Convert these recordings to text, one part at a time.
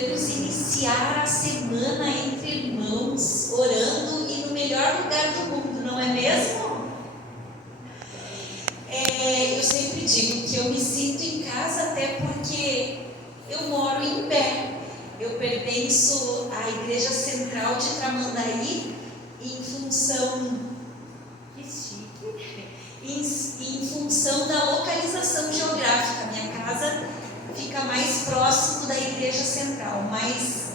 Vamos iniciar a semana entre irmãos, orando e no melhor lugar do mundo, não é mesmo? Eu sempre digo que eu me sinto em casa, até porque eu moro em Imbé. Eu pertenço à Igreja Central de Tramandaí em função da localização geográfica. Minha casa fica mais próximo da Igreja Central, mas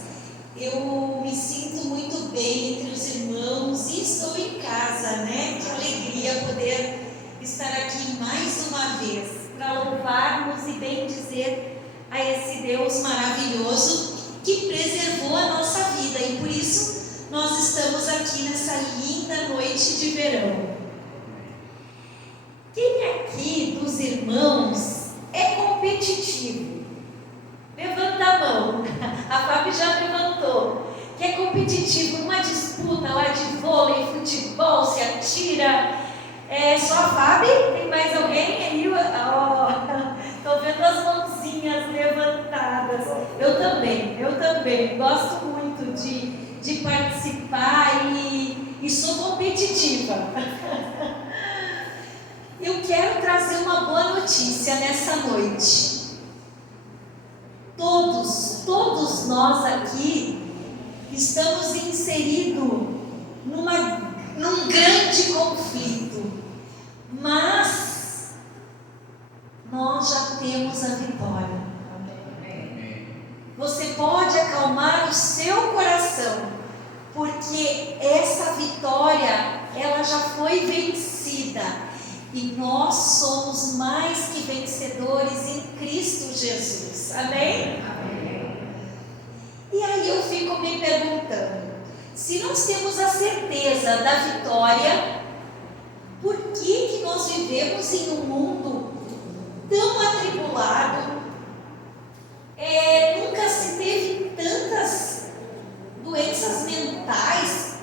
eu me sinto muito bem entre os irmãos e estou em casa, né? Que alegria poder estar aqui mais uma vez para louvarmos e bendizer a esse Deus maravilhoso que preservou a nossa vida, e por isso nós estamos aqui nessa linda noite de verão. Quem aqui dos irmãos é competitivo? Levanta a mão. A Fábio já levantou. Que é competitivo numa disputa lá de vôlei, futebol, se atira. Só a Fábio? Tem mais alguém aí? Estou vendo as mãozinhas levantadas. Eu também. Gosto muito de participar e sou competitiva. Eu quero trazer uma boa notícia nessa noite. Todos nós aqui estamos inseridos num grande conflito, mas nós já temos a vitória. Você pode acalmar o seu coração, porque essa vitória, ela já foi vencida. E nós somos mais que vencedores em Cristo Jesus. Amém? Amém. E aí eu fico me perguntando, se nós temos a certeza da vitória, por que nós vivemos em um mundo tão atribulado? Nunca se teve tantas doenças mentais,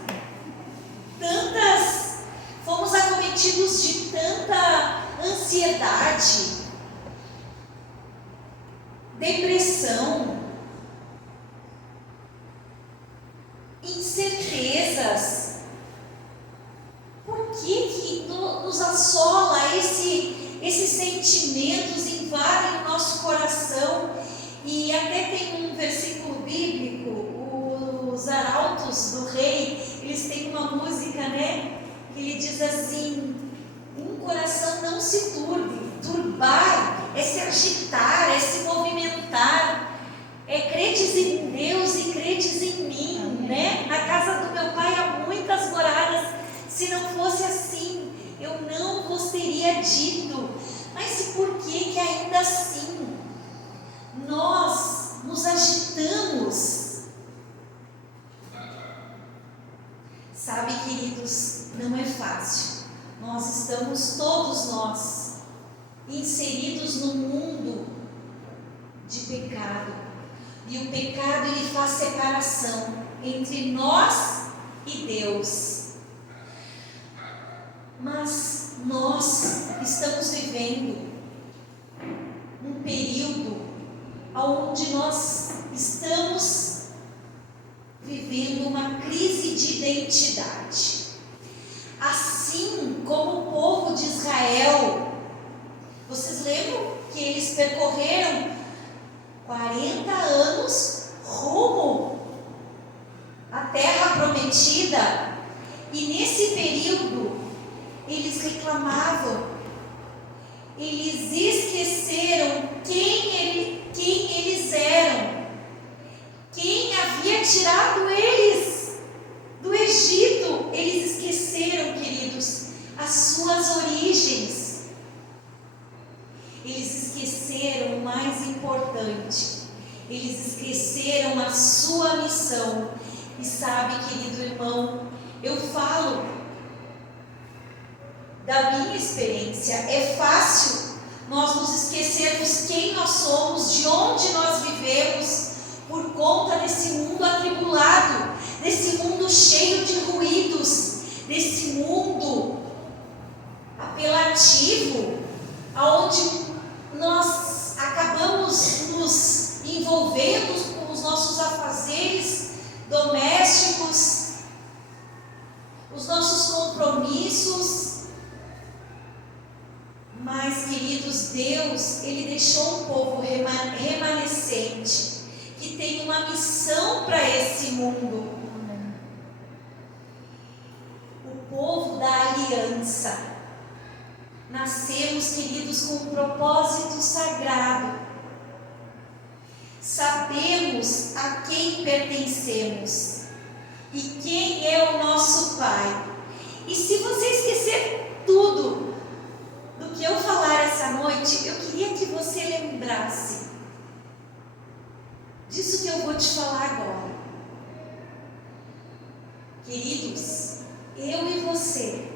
fomos acometidos de tanta ansiedade, depressão, incertezas. Por que nos assola esses sentimentos, invadem o nosso coração? E até tem um versículo bíblico, os arautos do rei, eles têm uma música, né? Que ele diz assim: um coração não se turbe. Turbar é se agitar, é se movimentar. Credes em Deus e credes em mim, né? Na casa do meu pai há muitas moradas. Se não fosse assim, eu não vos teria dito. Mas por que ainda assim nós nos agitamos? Sabe, queridos, não é fácil. Todos nós, inseridos no mundo de pecado. E o pecado, ele faz separação entre nós e Deus. Mas nós estamos vivendo um período onde nós estamos vivendo uma crise de identidade. Assim como o povo de Israel, vocês lembram que eles percorreram 40 anos rumo à terra prometida, e nesse período eles reclamavam, eles esqueceram quem eles eram, quem havia tirado eles do Egito. Eles esqueceram, queridos, as suas origens. Eles esqueceram o mais importante. Eles esqueceram a sua missão. E sabe, querido irmão, eu falo da minha experiência. É fácil nós nos esquecermos quem nós somos, de onde nós vivemos, por conta desse mundo atribulado, desse mundo cheio de ruídos, desse mundo apelativo, aonde nós acabamos nos envolvendo com os nossos compromissos, mas, queridos, Deus, Ele deixou um povo remanescente, que tem uma missão para esse mundo. O povo da aliança. Nascemos, queridos, com um propósito sagrado. Sabemos a quem pertencemos e quem é o nosso Pai. E se você esquecer tudo do que eu falar essa noite, eu queria que você lembrasse disso que eu vou te falar agora. Queridos, eu e você,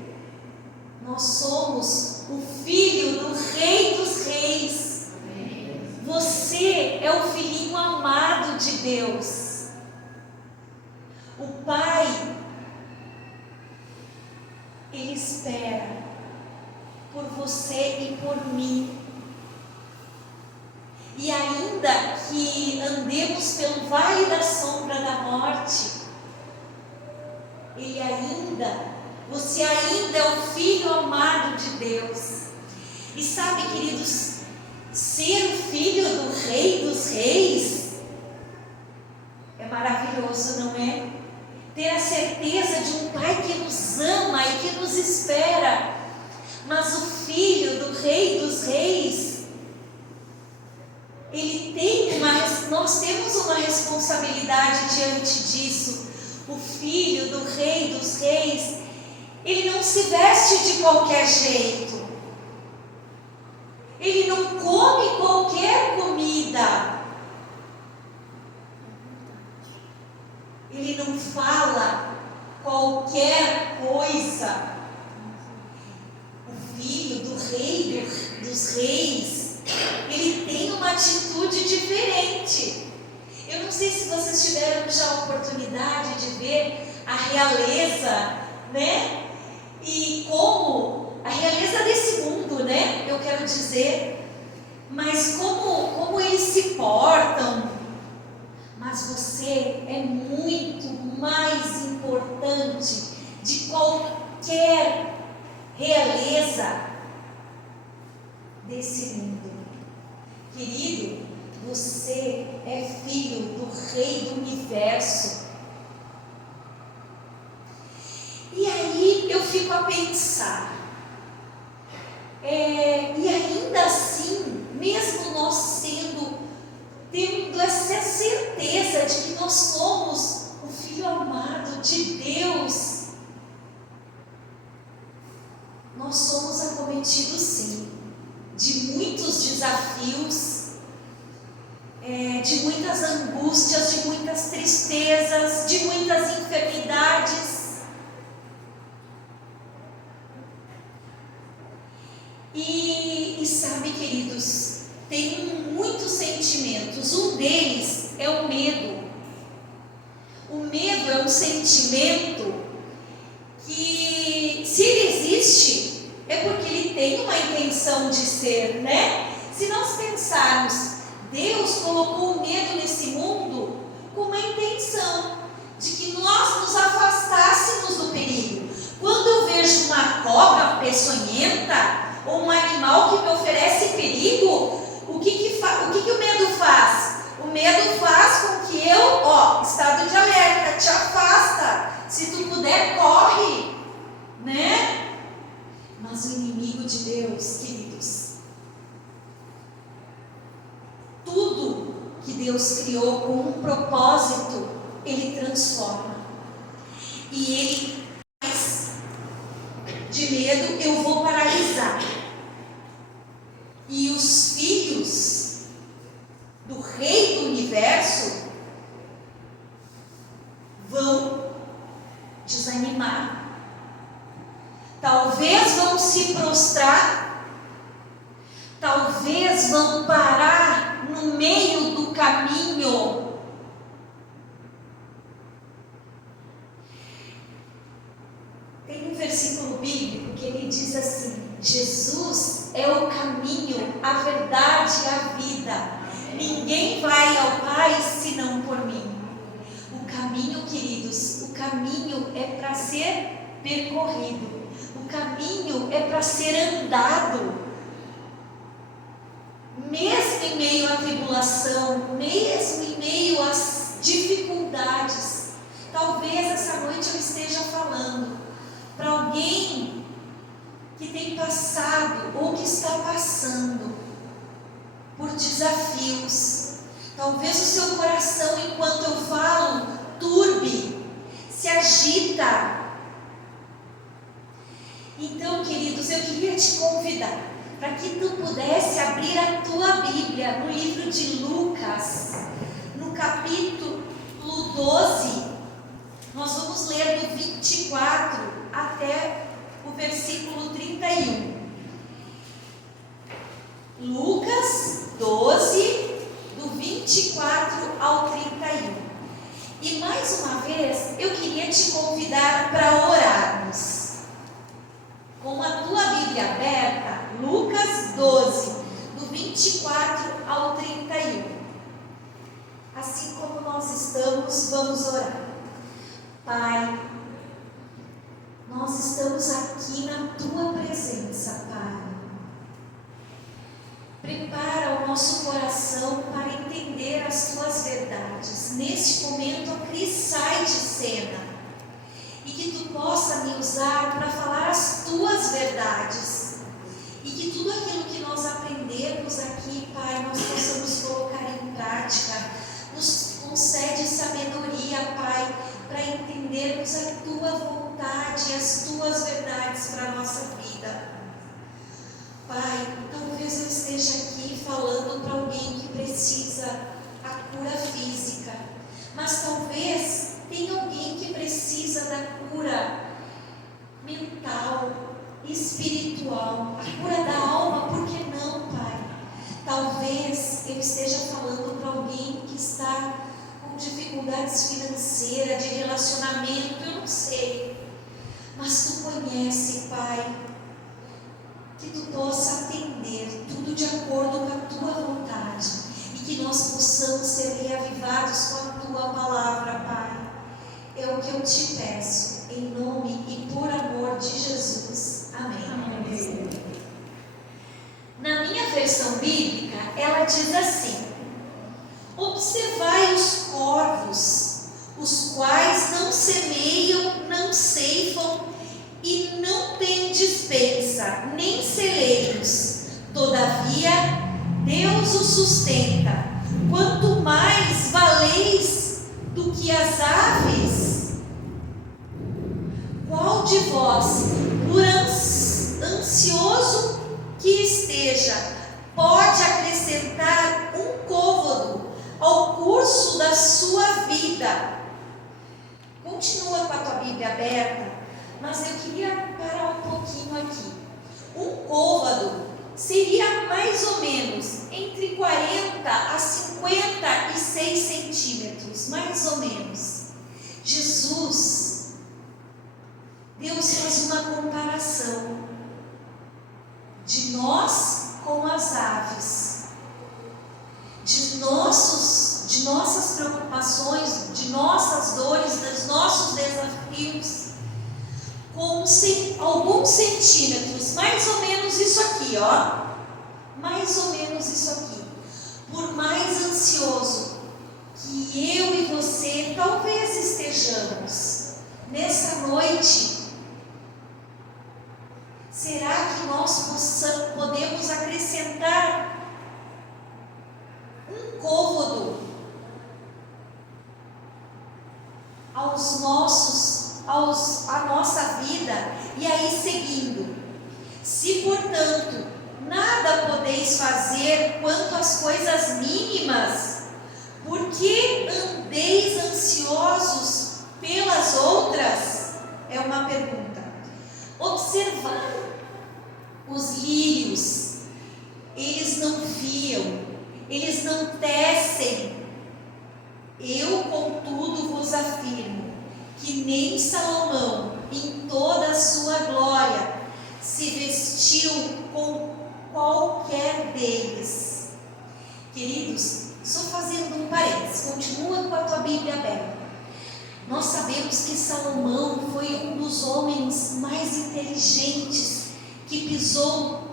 nós somos o filho do Rei dos Reis. Você é o filhinho amado de Deus. O Pai, Ele espera por você e por mim. E ainda que andemos pelo vale da sombra da morte, você ainda é o filho amado de Deus. E sabe, queridos, ser o filho do Rei dos Reis é maravilhoso, não é? Ter a certeza de um Pai que nos ama e que nos espera. Mas o filho do Rei dos Reis, nós temos uma responsabilidade diante disso. O filho do Rei dos Reis, ele não se veste de qualquer jeito. Ele não come qualquer comida. Ele não fala qualquer coisa. O filho do Rei dos Reis, ele tem uma atitude diferente. Eu não sei se vocês tiveram já a oportunidade de ver a realeza, né? E como a realeza desse mundo, né? Eu quero dizer, mas como eles se portam. Mas você é muito mais importante de qualquer realeza desse mundo. Querido, você é filho do Rei do Universo. E aí eu fico a pensar, e ainda assim, mesmo nós tendo essa certeza de que nós somos o Filho amado de Deus, nós somos acometidos sim, de muitos desafios, de muitas angústias, de muitas tristezas, de muitas enfermidades. E sabe, queridos, tem muitos sentimentos. Um deles é o medo. O medo é um sentimento que, se ele existe, é porque ele tem uma intenção de ser, né? Se nós pensarmos, Deus colocou o medo nesse mundo com uma intenção de que nós nos afastássemos do perigo. Quando eu vejo uma cobra peçonhenta ou um animal que me oferece perigo, o que o medo faz? O medo faz com que eu, estado de alerta, te afasta. Se tu puder, corre, né? Mas o inimigo de Deus, queridos, tudo que Deus criou com um propósito, Ele transforma. E Ele faz de medo, eu vou paralisar. E os filhos do Rei do Universo vão desanimar. Talvez vão se prostrar. Talvez vão parar no meio do caminho. Tem um versículo bíblico que ele diz assim: Jesus é o caminho, a verdade e a vida. Ninguém vai ao Pai senão por mim. O caminho, queridos, o caminho é para ser percorrido. O caminho é para ser andado, mesmo em meio à tribulação, mesmo em meio às dificuldades. Talvez essa noite eu esteja falando para alguém que tem passado ou que está passando por desafios. Talvez o seu coração, enquanto eu falo, turbe, se agita. Então, queridos, eu queria te convidar para que tu pudesse abrir a tua Bíblia no livro de Lucas, no capítulo 12. Nós vamos ler do 24 até o versículo 31. Lucas 12, do 24 ao 31. E mais uma vez, eu queria te convidar para orarmos. Com a tua Bíblia aberta, Lucas 12, do 24 ao 31. Assim como nós estamos, vamos orar. Pai, nós estamos aqui na tua presença, Pai. Prepara o nosso coração para entender as tuas verdades. Neste momento, a Cris sai de cena. E que tu possa me usar para falar as tuas verdades. E que tudo aquilo que nós aprendemos aqui, Pai, nós possamos colocar em prática. Nos concede sabedoria, Pai, para entendermos a tua vontade e as tuas verdades para a nossa vida. Pai, talvez eu esteja aqui falando para alguém que precisa a cura física, mas talvez tenha alguém que precisa da cura mental, espiritual, a cura da alma. Por que não, Pai? Talvez eu esteja falando para alguém que está com dificuldades financeiras, de relacionamento, eu não sei, mas tu conhece, Pai. Que tu possa atender tudo de acordo com a tua vontade e que nós possamos ser reavivados com a tua palavra, Pai. É o que eu te peço, em nome e por amor de Jesus. Amém. Amém. Na minha versão bíblica, ela diz assim: observai os corvos, os quais não semeiam, não ceifam e não têm despensa, nem celeiros. Todavia, Deus os sustenta. Quanto mais valeis do que as aves? Qual de vós, por ansioso que esteja, pode acrescentar um côvado ao curso da sua vida? Continua com a tua Bíblia aberta, mas eu queria parar um pouquinho aqui. Um côvado seria mais ou menos entre 40 a 56 centímetros, mais ou menos. Deus faz uma comparação de nós com as aves, de nossas preocupações, de nossas dores, dos nossos desafios, com alguns centímetros, mais ou menos isso aqui, ó, mais ou menos isso aqui. Por mais ansioso que eu e você talvez estejamos nessa noite, será que nós podemos acrescentar um côvado à nossa vida? E aí seguindo: se portanto nada podeis fazer quanto às coisas mínimas, por que andeis ansiosos pelas outras? É uma pergunta. Observar os lírios, eles não fiam, eles não tecem. Eu, contudo, vos afirmo que nem Salomão, em toda a sua glória, se vestiu com qualquer deles. Queridos, só fazendo um parênteses, continua com a tua Bíblia aberta. Nós sabemos que Salomão foi um dos homens mais inteligentes que pisou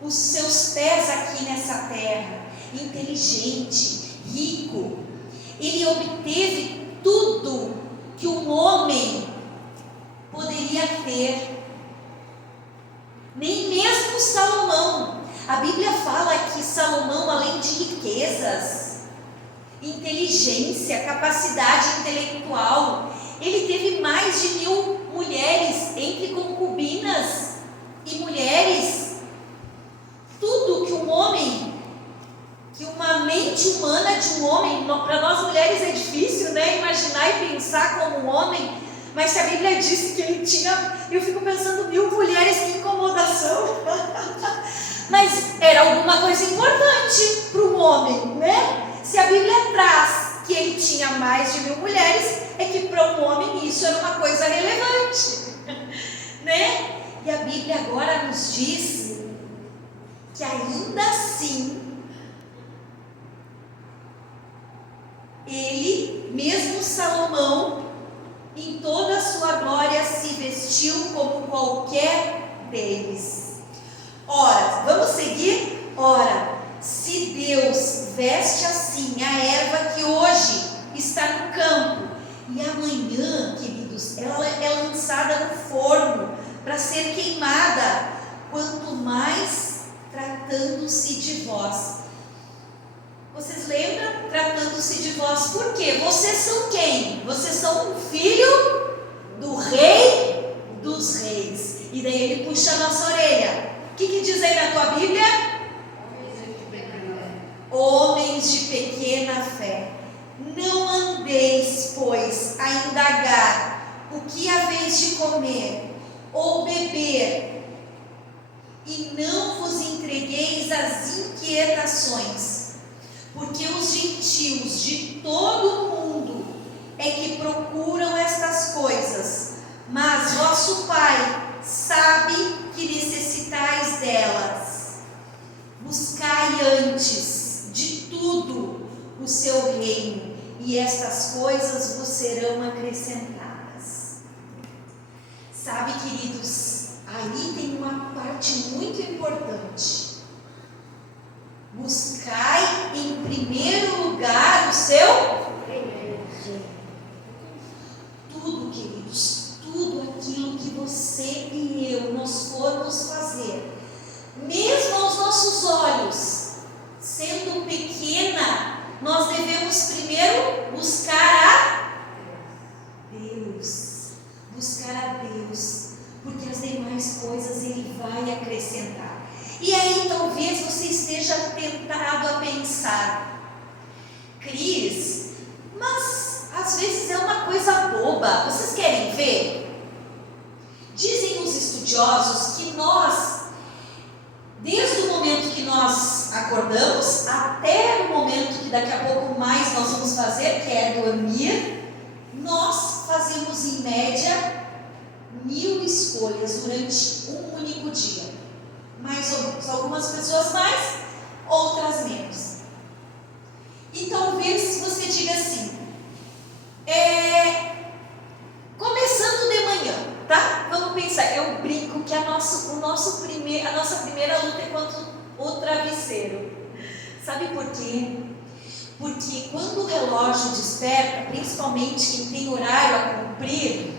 os seus pés aqui nessa terra. Inteligente, rico. Ele obteve tudo que um homem poderia ter. Nem mesmo Salomão. A Bíblia fala que Salomão, além de riquezas, inteligência, capacidade intelectual, ele teve mais de 1000 mulheres, entre concubinas e mulheres. Tudo que um homem, que uma mente humana de um homem, para nós mulheres é difícil, né, imaginar e pensar como um homem, mas se a Bíblia disse que ele tinha, eu fico pensando, 1000 mulheres, que incomodação. Mas era alguma coisa importante para um homem, né? Se a Bíblia traz que ele tinha mais de 1000 mulheres, é que para um homem isso era uma coisa relevante, né? E a Bíblia agora nos diz que ainda assim, ele, mesmo Salomão, em toda a sua glória, se vestiu como qualquer deles. Ora, vamos seguir? Ora, se Deus veste assim a erva que hoje está no campo e amanhã, queridos, ela é lançada no forno para ser queimada, quanto mais tratando-se de vós. Vocês lembram? Tratando-se de vós, por quê? Vocês são quem? Vocês são um filho do Rei dos Reis. E daí ele puxa a nossa orelha. O que diz aí na tua Bíblia? Homens de pequena fé. Não andeis, pois, a indagar o que haveis de comer ou beber, e não vos entregueis às inquietações, porque os gentios de todo o mundo é que procuram estas coisas, mas vosso Pai sabe que necessitais delas. Buscai antes de tudo o seu reino, e estas coisas vos serão acrescentadas. Sabe, queridos, aí tem uma parte muito importante. Buscai em primeiro lugar o seu reino. Tudo, queridos, tudo aquilo que você e eu nós formos fazer, mesmo aos nossos olhos, sendo pequena, nós devemos primeiro buscar a Deus. Buscar a Deus, porque as demais coisas Ele vai acrescentar. E aí talvez você esteja tentado a pensar, Cris, mas às vezes é uma coisa boba. Vocês querem ver? Dizem os estudiosos que nós, desde o momento que nós acordamos até o momento que daqui a pouco mais nós vamos fazer, que é dormir, nós fazemos em média 1000 escolhas durante um único dia. Mais ou menos, algumas pessoas mais, outras menos. E talvez você diga assim, começando de manhã, tá? Vamos pensar, eu brinco que a nossa primeira luta é contra o travesseiro. Sabe por quê? Porque quando o relógio desperta, principalmente quem tem horário a cumprir,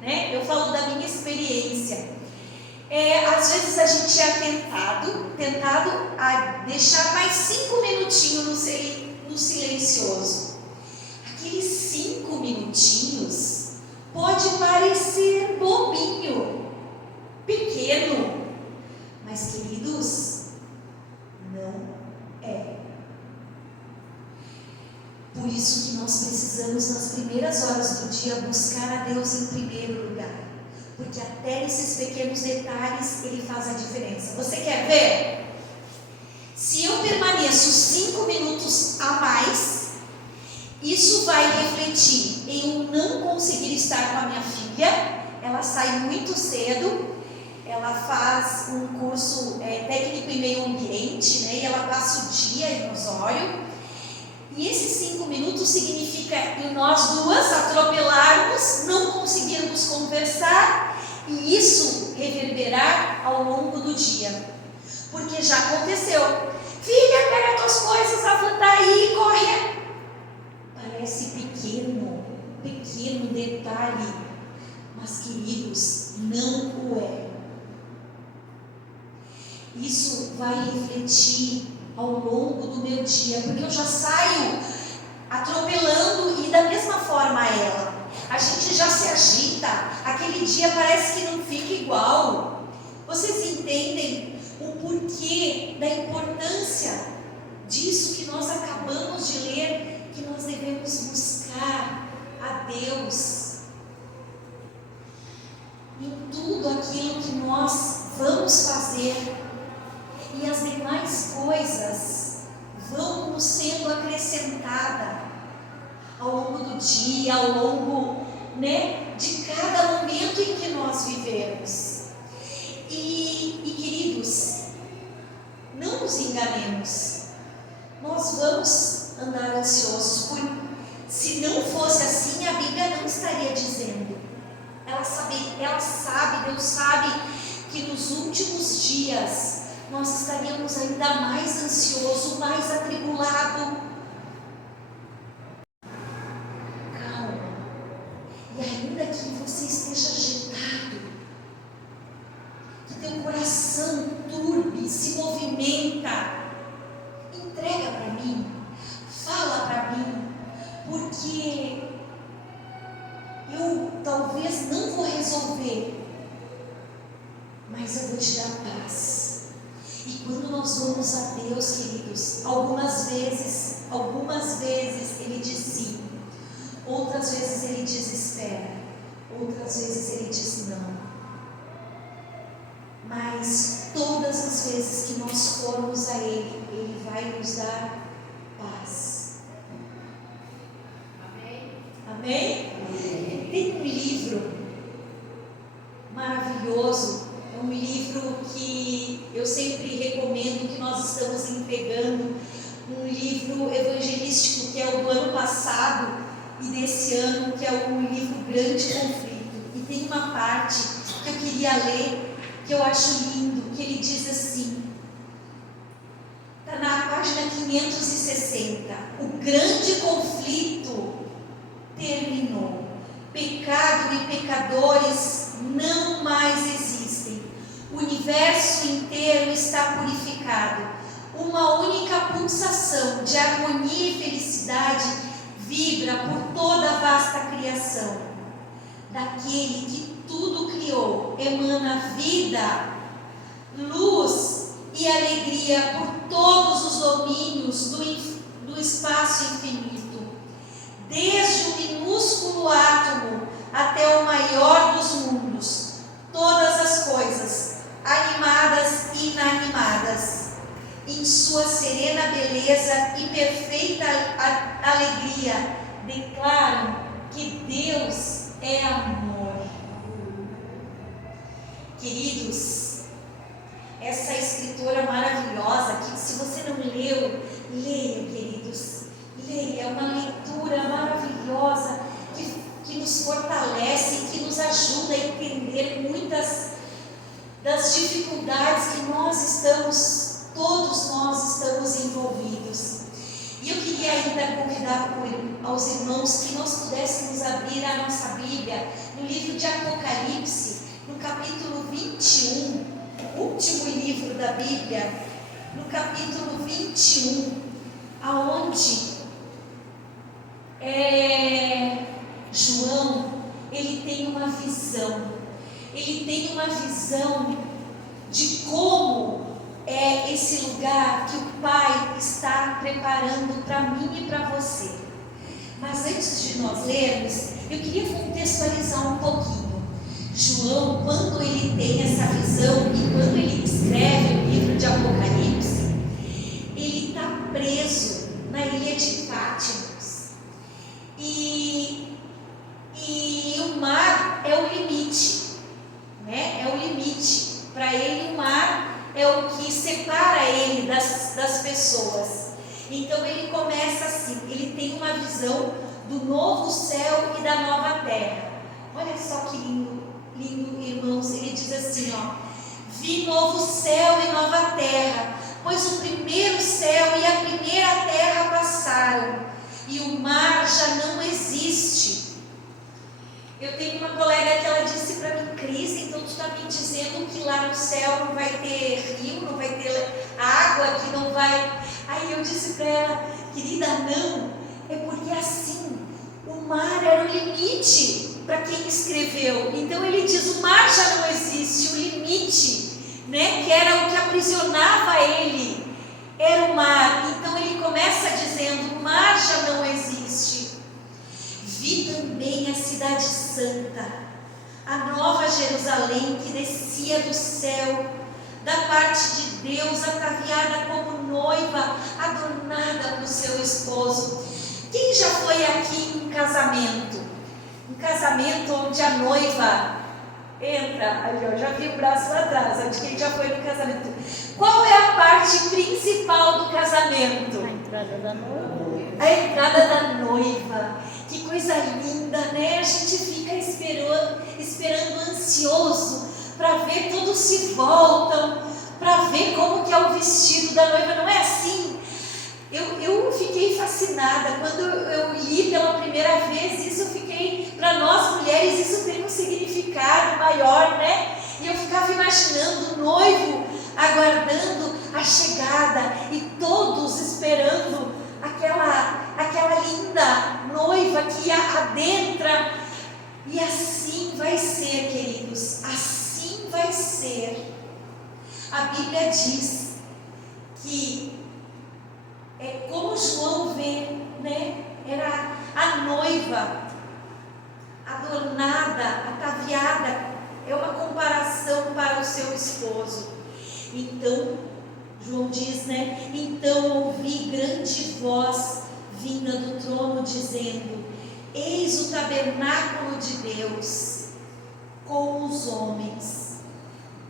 né? Eu falo da minha experiência. Às vezes a gente é tentado a deixar mais 5 minutinhos no silencioso. Aqueles 5 minutinhos pode parecer bobinho, pequeno, mas, queridos, não é. Por isso que nós precisamos, nas primeiras horas do dia, buscar a Deus em primeiro lugar. Porque até esses pequenos detalhes, Ele faz a diferença. Você quer ver? Se eu permaneço 5 minutos a mais, isso vai refletir em eu não conseguir estar com a minha filha. Ela sai muito cedo, ela faz um curso técnico em meio ambiente, né? E ela passa o dia em Osório. E esses 5 minutos significa em nós duas atropelarmos, não conseguirmos conversar e isso reverberar ao longo do dia. Porque já aconteceu. Filha, pega tuas coisas, levanta aí, corre. Parece pequeno detalhe, mas queridos, não o é. Isso vai refletir ao longo do meu dia, porque eu já saio atropelando e da mesma forma ela. A gente já se agita, aquele dia parece que não fica igual. Vocês entendem o porquê da importância disso que nós acabamos de ler, que nós devemos buscar a Deus em tudo aquilo que nós vamos fazer, e as demais coisas vão nos sendo acrescentadas ao longo do dia, ao longo, de cada momento em que nós vivemos. E queridos, não nos enganemos, nós vamos andar ansiosos, se não fosse assim, a Bíblia não estaria dizendo. Ela sabe, Deus sabe que nos últimos dias nós estaríamos ainda mais ansiosos, mais atribulados. Calma. E ainda que você esteja agitado, que teu coração turbe, se movimenta, entrega para mim, fala para mim, porque eu talvez não vou resolver, mas eu vou te dar paz. E quando nós vamos a Deus, queridos, algumas vezes Ele diz sim, outras vezes Ele diz espera, outras vezes Ele diz não. Mas todas as vezes que nós formos a Ele vai nos dar paz. Amém? Tem um livro maravilhoso, é um livro que eu sempre recomendo, que nós estamos entregando, um livro evangelístico que é o do ano passado e desse ano, que é o livro Grande Conflito. E tem uma parte que eu queria ler, que eu acho lindo, que ele diz assim, está na página 560, o grande conflito terminou, pecado e pecadores não mais existem, o universo inteiro está purificado, uma única pulsação de harmonia e felicidade vibra por toda a vasta criação. Daquele que tudo criou emana vida, luz e alegria por todos os domínios do espaço infinito, desde o minúsculo átomo até o maior dos mundos, todas as coisas, animadas e inanimadas, em sua serena beleza e perfeita alegria, declaram que Deus é amor. Queridos, essa escritora maravilhosa, que se você não leu, leia, queridos, leia, é uma leitura maravilhosa, que nos fortalece, que nos ajuda a entender muitas das dificuldades que todos nós estamos envolvidos. E eu queria ainda convidar aos irmãos que nós pudéssemos abrir a nossa Bíblia no livro de Apocalipse, no capítulo 21, o último livro da Bíblia, no capítulo 21, aonde João, ele tem uma visão de como é esse lugar que o Pai está preparando para mim e para você. Mas antes de nós lermos, eu queria contextualizar um pouquinho. João, quando ele tem essa visão e quando ele escreve o livro de Apocalipse, ele está preso na ilha de Patmos. E o mar é o limite, né? É o limite. Para ele, o mar é o que separa ele das pessoas. Então ele começa assim, visão do novo céu e da nova terra. Olha só que lindo, lindo, irmãos. Ele diz assim, ó: vi novo céu e nova terra, pois o primeiro céu e a primeira terra passaram, e o mar já não existe. Eu tenho uma colega que ela disse para mim: Cris, então tu está me dizendo que lá no céu não vai ter rio, não vai ter água, que não vai... Aí eu disse para ela: querida, não, é porque assim, o mar era o limite para quem escreveu. Então ele diz: o mar já não existe, o limite, né, que era o que aprisionava ele, era o mar. Então ele começa dizendo: o mar já não existe. Vi também a cidade santa, a nova Jerusalém, que descia do céu, da parte de Deus, ataviada como noiva, adornada para o seu esposo. Quem já foi aqui em casamento? Um casamento onde a noiva entra, ali eu já vi o braço lá atrás, onde quem já foi no casamento. Qual é a parte principal do casamento? A entrada da noiva. A entrada da noiva. Que coisa linda, né? A gente fica esperando ansioso para ver, todos se voltam para ver como que é o vestido da noiva. Não é assim? Eu fiquei fascinada quando eu li pela primeira vez isso. Eu fiquei, para nós mulheres, isso tem um significado maior, né? E eu ficava imaginando o noivo aguardando a chegada e todos esperando aquela linda noiva que adentra. E assim vai ser, queridos, assim vai ser. A Bíblia diz que como João vê, né? Era a noiva adornada, ataviada, é uma comparação para o seu esposo. Então João diz, né? Então ouvi grande voz vinda do trono dizendo: eis o tabernáculo de Deus com os homens.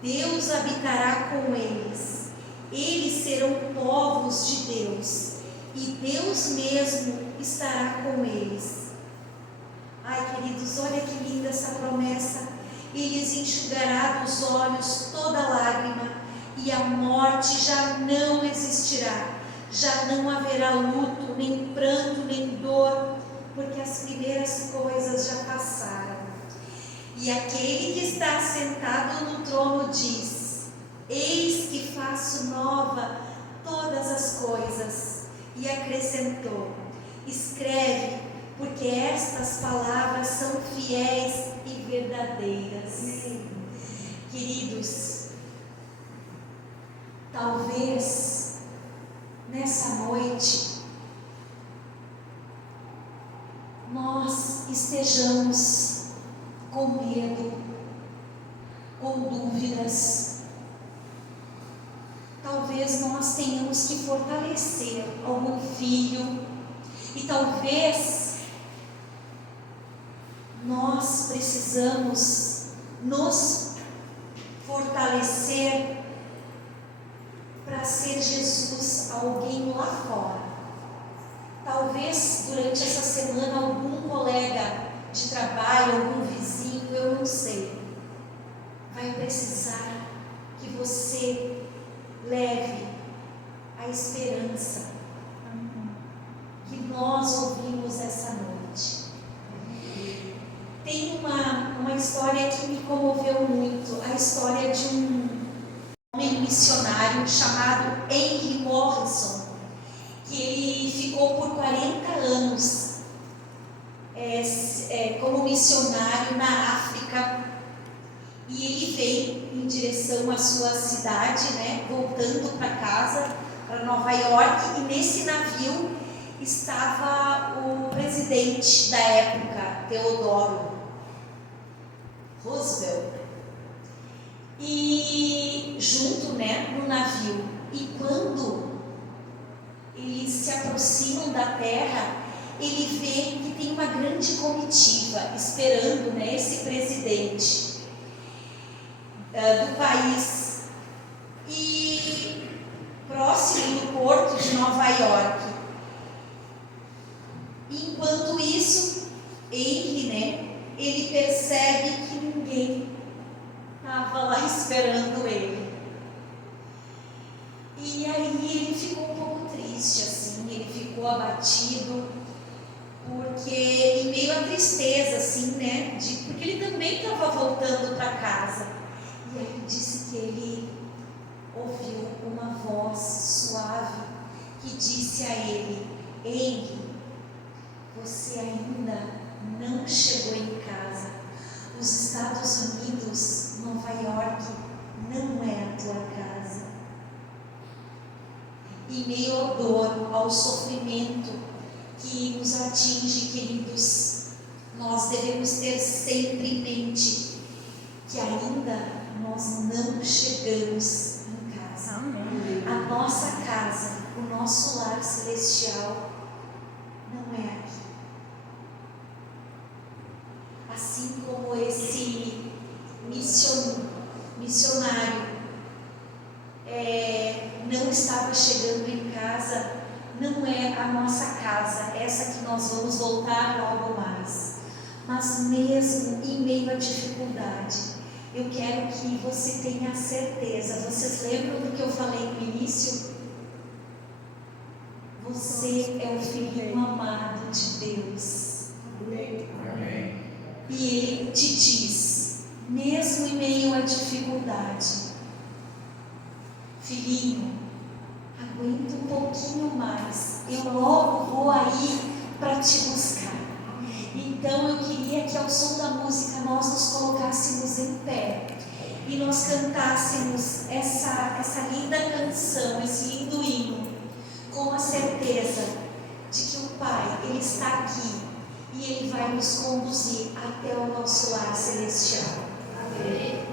Deus habitará com eles. Eles serão povos de Deus, e Deus mesmo estará com eles. Ai, queridos, olha que linda essa promessa. E lhes enxugará dos olhos toda lágrima, e a morte já não existirá. Já não haverá luto, nem pranto, nem dor, porque as primeiras coisas já passaram. E aquele que está sentado no trono diz: eis que faço nova todas as coisas. E acrescentou: escreve, porque estas palavras são fiéis e verdadeiras. Queridos, talvez nessa noite nós estejamos com medo, com dúvidas. Talvez nós tenhamos que fortalecer algum filho, e talvez nós precisamos nos fortalecer para ser Jesus alguém lá fora. Talvez durante essa semana algum colega de trabalho, algum vizinho, eu não sei, vai precisar que você leve a esperança que nós ouvimos essa noite. Tem uma história que me comoveu muito, a história de um homem missionário chamado Henry Morrison, que ele ficou por 40 anos como missionário na África, e ele veio em direção à sua cidade, né, voltando para casa, para Nova York, e nesse navio estava o presidente da época, Theodore Roosevelt, e junto, né, no navio. E quando eles se aproximam da terra, ele vê que tem uma grande comitiva esperando, né, esse presidente do país. E próximo do porto de Nova York, E enquanto isso, Henry, né, ele percebe que ninguém estava lá esperando ele. E aí ele ficou um pouco triste, assim, ele ficou abatido, porque em meio à tristeza, assim, né, porque ele também estava voltando para casa. E aí disse que ele ouviu uma voz suave que disse a ele: Henry, você ainda não chegou em casa. Os Estados Unidos, Nova York, não é a tua casa. Em meio à dor, ao sofrimento que nos atinge, queridos, nós devemos ter sempre em mente que ainda nós não chegamos em casa. Amém. A nossa casa, o nosso lar celestial não é aqui. Assim como esse missionário não estava chegando em casa, não é a nossa casa, essa que nós vamos voltar logo mais. Mas mesmo em meio à dificuldade, eu quero que você tenha certeza. Vocês lembram do que eu falei no início? Você é o filhinho amado de Deus. Amém. E Ele te diz, mesmo em meio à dificuldade: filhinho, aguenta um pouquinho mais, eu logo vou aí para te buscar. Então eu queria que ao som da música nós nos colocássemos em pé e nós cantássemos essa linda canção, esse lindo hino, com a certeza de que o Pai, Ele está aqui e Ele vai nos conduzir até o nosso lar celestial. Amém.